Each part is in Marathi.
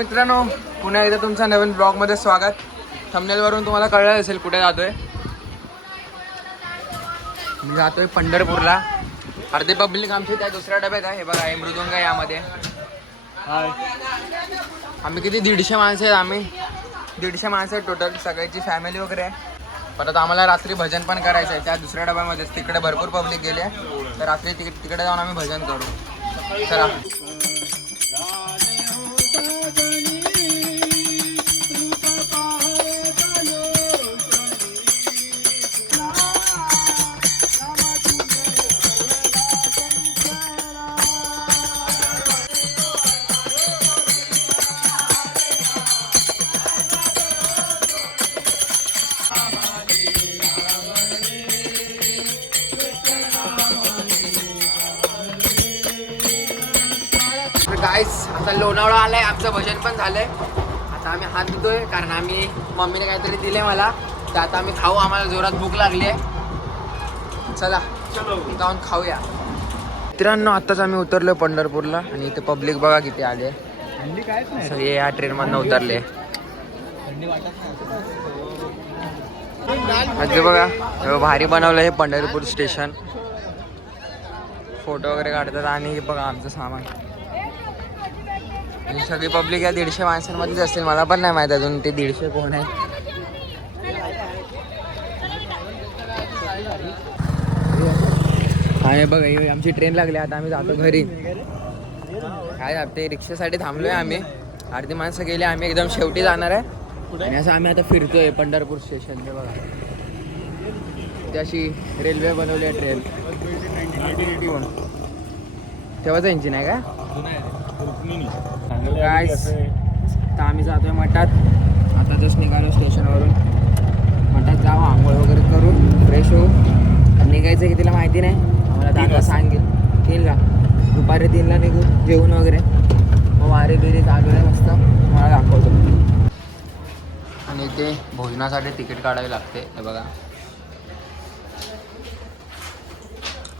मित्रांनो, पुन्हा एकदा तुमचं नवीन ब्लॉगमध्ये स्वागत. थंबनेलवरून तुम्हाला कळलं असेल कुठे जातोय. मी जातोय पंढरपूरला. अर्धे पब्लिक आमची त्या दुसऱ्या डब्यात आहे. हे बघा, हे मृदुंग आहे यामध्ये. आम्ही किती 150 माणसं आहेत. आम्ही 150 माणसं आहेत टोटल, सगळ्याची फॅमिली वगैरे आहे. परत आम्हाला रात्री भजन पण करायचं आहे त्या दुसऱ्या डब्यामध्येच. तिकडे भरपूर पब्लिक गेले, तर रात्री तिकडे जाऊन आम्ही भजन करू. चला. गाईस, आता लोणावळा आलाय. आमचं भजन पण झालंय. आता आम्ही हात धुतोय कारण आम्ही मम्मीने काहीतरी दिले मला, तर आता आम्ही खाऊ. आम्हाला जोरात भूक लागली आहे. चला जाऊन खाऊया. मित्रांनो, आत्ताच आम्ही उतरलो पंढरपूरला आणि इथे पब्लिक बघा किती आले. सगळे या ट्रेनमधनं उतरले. म्हणजे बघा, भारी बनवलं हे पंढरपूर स्टेशन. फोटो वगैरे काढतात. आणि बघा आमचं सामान. आणि सगळी पब्लिक या 150 माणसांमध्येच असतील. मला पण नाही माहिती अजून ते 150 कोण आहेत. आणि बघा, ही आमची ट्रेन लागली. आता आम्ही जातो घरी. काय ते रिक्षासाठी थांबलोय आम्ही. अर्धी माणसं गेली, आम्ही एकदम शेवटी जाणार आहे. आणि असं आम्ही आता फिरतोय पंढरपूर स्टेशन. ते बघा, ती अशी रेल्वे बनवली आहे ट्रेन. तेव्हाच इंजिन आहे का गाईस. तर आम्ही जातोय मठात. आता जस्ट निघालो स्टेशनवरून. मठात जाऊ, आंघोळ वगैरे करू, फ्रेश होऊ. निघायचं की तिला माहिती नाही. आम्हाला दादा सांगेल 3ला, दुपारी 3ला निघू. जेवण वगैरे मग वारे बिरे चालू आहे मस्त. मला दाखवतो. आणि ते भोजनासाठी तिकीट काढावी लागते. हे बघा,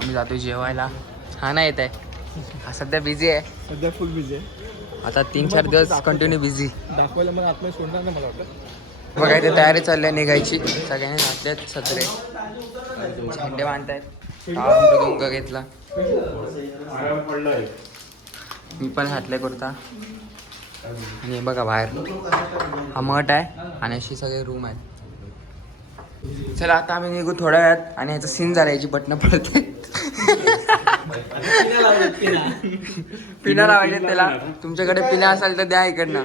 आम्ही जातोय जेवायला. हा नाही येत आहे. हा सध्या बिझी आहे. सध्या फुल बिझी आहे. आता 3-4 दिवस कंटिन्यू बिझी. दाखवायला मला आतमध्ये सोडणार ना मला वाटतं. बघा, इथे तयारी चालली आहे निघायची. सगळ्यांनी घातलेत सत्रे, झेंडे बांधतायत. मृदुंग घेतला. मी पण घातलाय कुर्ता. आणि बघा बाहेर हा मठ आहे आणि अशी सगळे रूम आहेत. चला आता आम्ही निघू थोड्या वेळात. आणि ह्याचं सीन झालं, याची बटणं पडते. पिना लावायचे त्याला. तुमच्याकडे पिना असेल तर द्या इकडनं.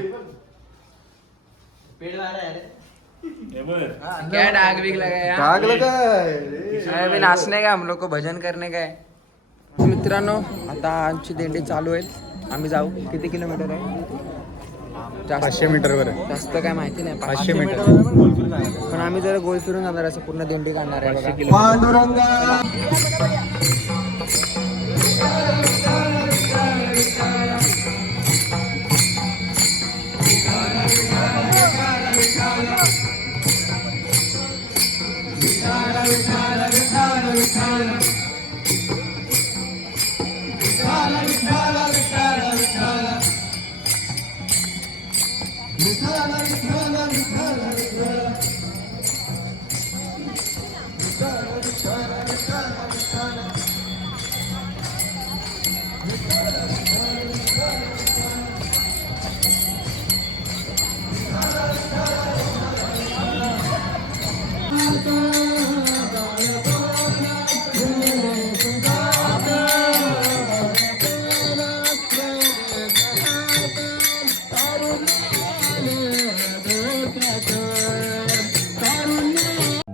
क्या डाग बिग लगाया? नाचणे का हम लोग को भजन करणे काय. मित्रांनो, आता आमची दिंडी चालू आहे. आम्ही जाऊ. किती किलोमीटर आहे? 500 मीटरवर आहे. जास्त काय माहिती नाही. 500 मीटर. पण आम्ही जरा गोल फिरून जाणार. असं पूर्ण दिंडी काढणार आहे.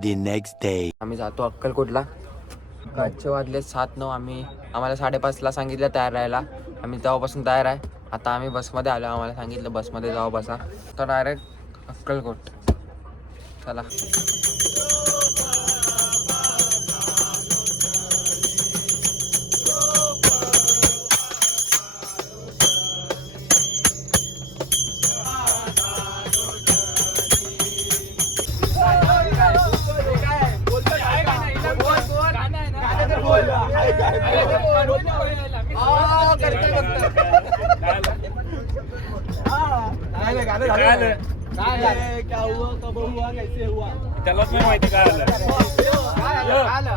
The next day. आम्ही जातो अक्कलकोटला. कालचे वाजले 7-9. आम्हाला 5:30ला सांगितलं तयार राहायला. आम्ही तेव्हापासून तयार आहे. आता आम्ही बसमध्ये आलो. आम्हाला सांगितलं बसमध्ये जाऊ बसा. तर डायरेक्ट अक्कलकोट. चला. त्यालाच नाही माहिती काय आलं. काय आलं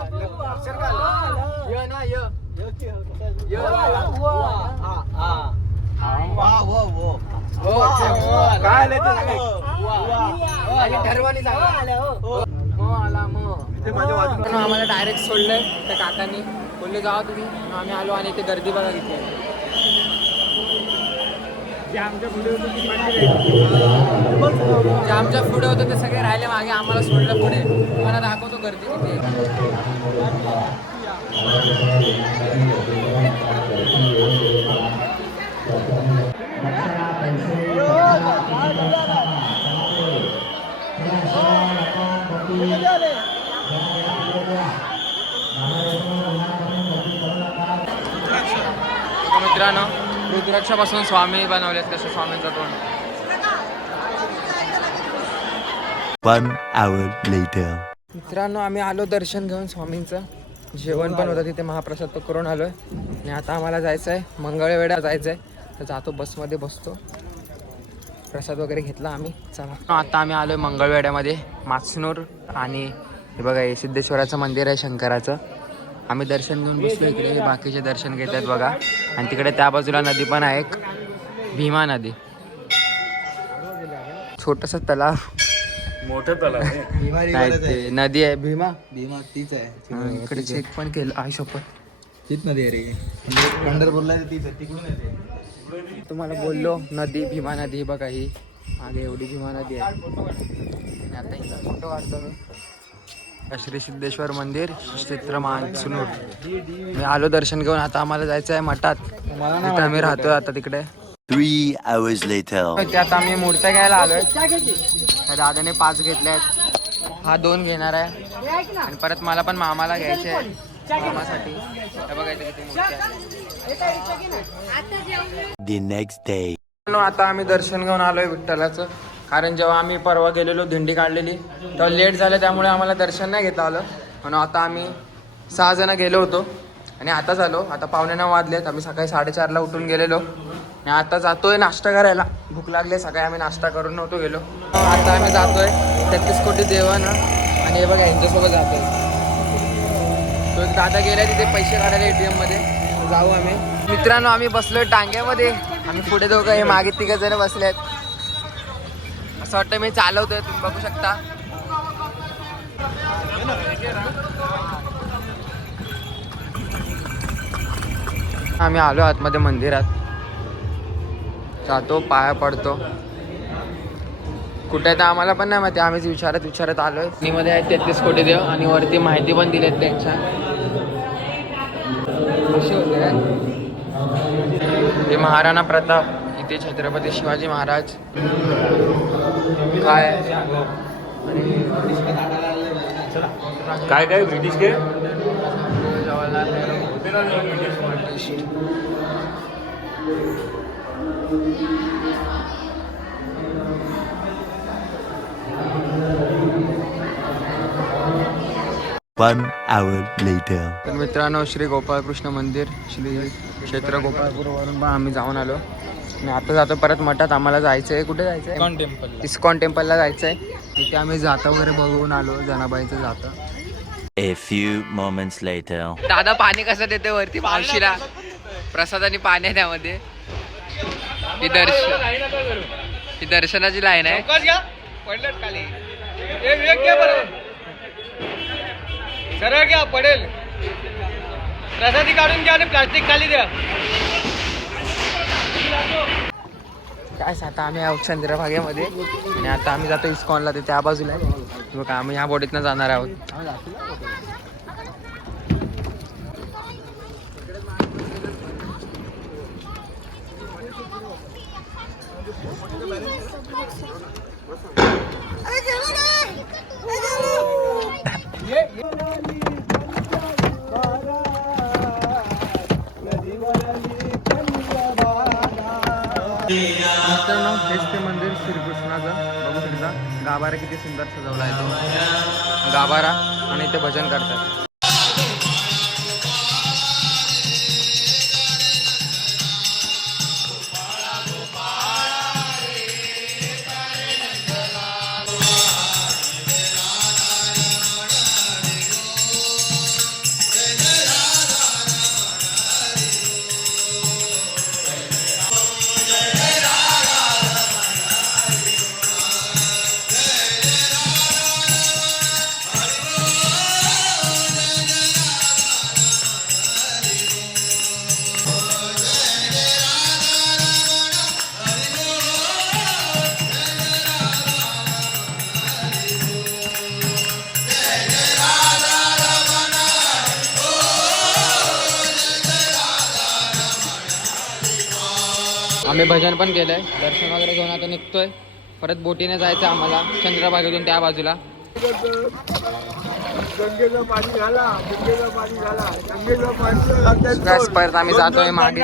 ते आम्हाला डायरेक्ट सोडलंय त्या काकांनी, बोलले जावा तुम्ही. मग आम्ही आलो आणि ते गर्दी बघा किती आहे. जे आमच्या पुढे होतं ते मागे जे आमच्या पुढे होतं ते सगळे राहिले मागे, आम्हाला सोडलं पुढे. मला दाखवतो गर्दी किती आहे. मित्रांनो, रुद्राक्षापासून स्वामी बनवलेत, कसे स्वामींचा तोंड. 1 hour later. मित्रांनो, आम्ही आलो दर्शन घेऊन स्वामींचं. जेवण पण होतं तिथे, महाप्रसाद तो करून आलोय. आणि आता आम्हाला जायचं आहे मंगळवेढा जायचं आहे. तर जातो, बसमध्ये बसतो. प्रसाद वगैरे घेतला आम्ही. चला, आता आम्ही आलोय मंगळवेढ्यामध्ये, माचनूर. आणि हे बघा, हे सिद्धेश्वराचं मंदिर आहे, शंकराचं. आम्ही दर्शन घेऊन बसलो इकडे, बाकीचे दर्शन घेत आहेत बघा. आणि तिकडे त्या बाजूला नदी पण आहे, एक भीमा नदी, छोटस तलाव. मोठं तलाव नाही, ते नदी आहे भीमा. तीच आहे. इकडे चेक पण केलं आहे शपथ. तीच नदी आहे रे, पंढरपूरला तीच आहे, तिकडून येते. तुम्हाला बोललो नदी, भीमा नदी बघा, ही मागे एवढी भीमा नदी आहे. आणि आता इथं फोटो काढतो मी. श्री सिद्धेश्वर मंदिर, क्षेत्र मानसुनूर. मी आलो दर्शन घेऊन. आता आम्हाला जायचं आहे मठात, तिथे आम्ही राहतोय आता तिकडे. 3 hours later. ते आता आम्ही मूर्त्या घ्यायला आलोय. त्या दादाने 5 घेतल्या आहेत, हा 2 घेणार आहे. आणि परत मला पण मामाला घ्यायचे आहे, मामासाठी. हे बघा इथे किती मूर्त्या आहेत. The next day. आता आम्ही दर्शन घेऊन आलोय विठ्ठलाचं. कारण जेव्हा आम्ही परवा गेलेलो, दिंडी काढलेली, तेव्हा लेट झालं, त्यामुळे आम्हाला दर्शन नाही घेता आलं. म्हणून आता आम्ही 6 जण गेलो होतो आणि आताच आलो. आता 8:45 वाजलेत. आम्ही सकाळी 4:30ला उठून गेलेलो आणि आता जातोय नाश्ता करायला. भूक लागले, सकाळी आम्ही नाश्ता करून नव्हतो गेलो. आता आम्ही जातोय 33 कोटी देवानं. आणि हे बघा, यांच्यासोबत जातोय. तो एक दादा गेलाय तिथे पैसे काढायला ATM मध्ये. जाऊ आम्ही. मित्रांनो, आम्ही बसलोय टांग्यामध्ये. आम्ही पुढे दोघं, हे मागे 3 जण बसले आहेत. असं वाटतं मी चालवतोय, तुम्ही बघू शकता. आम्ही आलो आतमध्ये मंदिरात, जातो, पाया पडतो. कुठे तर आम्हाला पण नाही माहिती, आम्हीच विचारत आलोय. मध्ये आहेत 33 कोटी देव आणि वरती माहिती पण दिलेत त्यांच्या. असे होते काय, हे महाराणा प्रताप, इथे छत्रपती शिवाजी महाराज. काय काय काय ब्रिटिश के जवाहरलाल नेहरू. 1 hour later. तर मित्रांनो, श्री गोपाळकृष्ण मंदिर, श्री क्षेत्र गोपाळपूरवरून पण आम्ही जाऊन आलो. आणि आता जातो परत मठात. आम्हाला जायचं आहे, कुठे जायचं आहे? इस्कॉन टेम्पलला जायचं आहे. तिथे आम्ही जाता वगैरे बघून आलो, जनाबाईचं जातं. A few moments later. दादा पाणी कसं देते वरती मावशीला, प्रसादाने पाणी आहे त्यामध्ये. ही दर्शनाची लाईन आहे. सरळ घ्या, पडेल. प्रसादी काढून घ्या आणि प्लास्टिक खाली द्या. काय आता आम्ही आहोत चंद्र भागेमध्ये. आणि आता आम्ही जातो इस्कॉनला, ते त्या बाजूला आहे बघा. आम्ही ह्या बोटीतनं जाणार आहोत. मित्रांनो, हेच ते मंदिर श्रीकृष्णाचं, बघू शकता. गाभारा किती सुंदर सजवला आहे तो गाभारा. आणि इथे भजन करतात. आम्ही भजन पण केलंय, दर्शन वगैरे घेऊन आता निघतोय. परत बोटीने जायचं आम्हाला चंद्रभागेतून त्या बाजूला. Guys, परत आम्ही जातोय मागे.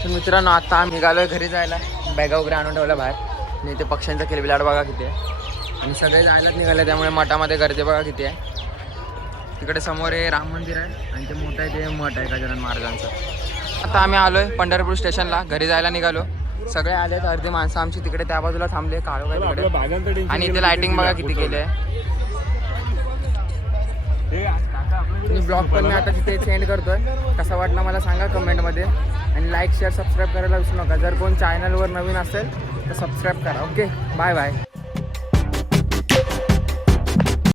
तर मित्रांनो आता आम्ही निघालोय घरी जायला. बॅगा वगैरे आणून ठेवल्या बाहेर. आणि इथे पक्ष्यांचा किलबिलाट बघा किती आहे. आणि सगळे जायलाच निघाले, त्यामुळे मठामध्ये गर्दी बघा किती आहे. तिकडे समोर हे राम मंदिर आहे आणि ते मोठं आहे ते मठ आहे गजानन महाराजांचं. आता आम्ही आलोय पंढरपूर स्टेशनला, घरी जायला निघालो. सगळे आलेत, अर्धी माणसं आमची तिकडे त्या बाजूला थांबले काळोखाय तिकडे. आणि इथे लाइटिंग बघा किती केली आहे. ब्लॉग पण मी आता तिथे सेंड करतोय. कसा वाटला मला सांगा कमेंटमध्ये. आणि लाईक शेअर सबस्क्राईब करायला विसरू नका. जर कोण चॅनलवर नवीन असेल तर सबस्क्राईब करा. Okay, bye bye.